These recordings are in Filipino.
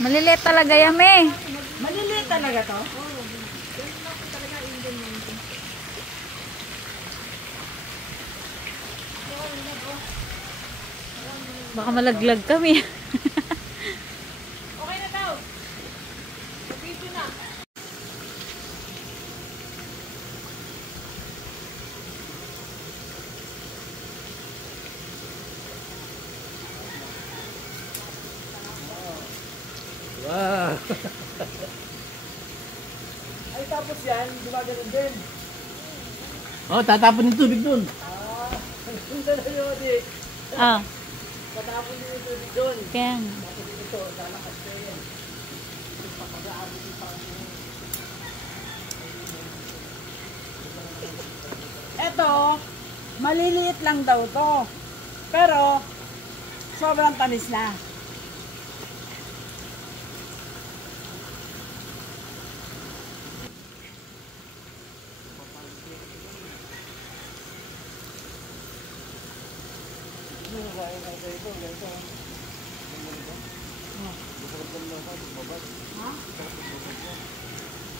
Maliliit talaga yan, eh. Maliliit talaga to? Baka malaglag kami. Okay na daw. Pagpito na. Wow! Ay, tapos yan, gumagano'n din. Oh, tatapon yung tubig dun. Punta na yun, di. Ah, Tatapon din yung tubig dun. kaya. Tapos ito, lalakas kayo yan. Papag-aabot yung panginoon. Eto, maliliit lang daw to. Pero, sobrang tamis na.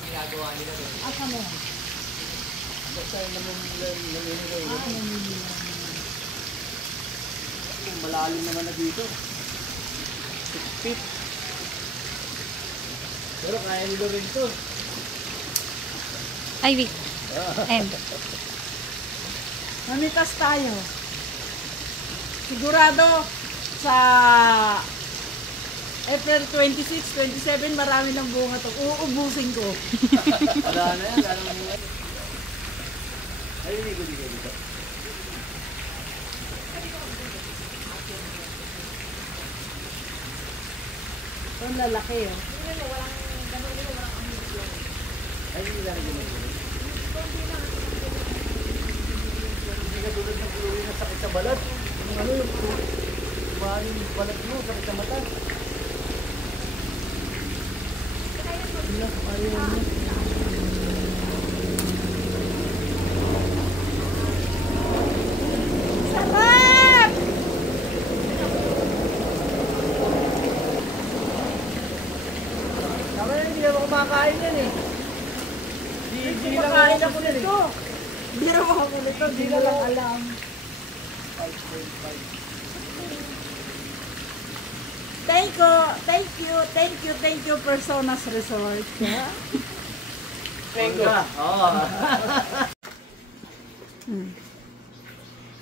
Ginagawa nila doon. Asa mo? Basta yung naninilay. Malalim naman na dito. 6 feet. Pero kaya nila rin ito. Ay, wait. M. Mamitas tayo. Sigurado sa April 26, 27, marami ng bunga to. Uubusin ko. Wala na yan. Lalo na yan. Ay, ligo dito. Ito ang lalaki oh. Ay, hindi lang ginagawa. Hindi ka tulad ng Chloe na sakit sa balat. Yung ano yung mahal yung balat mo, sakit sa mata. Ayaw mo. Sarap! Tama na, hindi ako kumakain yan eh. Di lang Kumakain ako ako nito. nito. Hindi naman ako nito, hindi na lang alam. 5.5. Thank you, Personas Resort. Yeah? Pengo. Oo.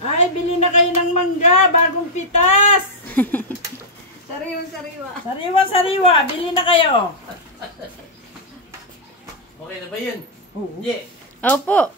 Ay, bili na kayo ng mangga, bagong pitas. Sariwa. Sariwa, bili na kayo. Okay na ba yun? Oo. Yeah. Opo.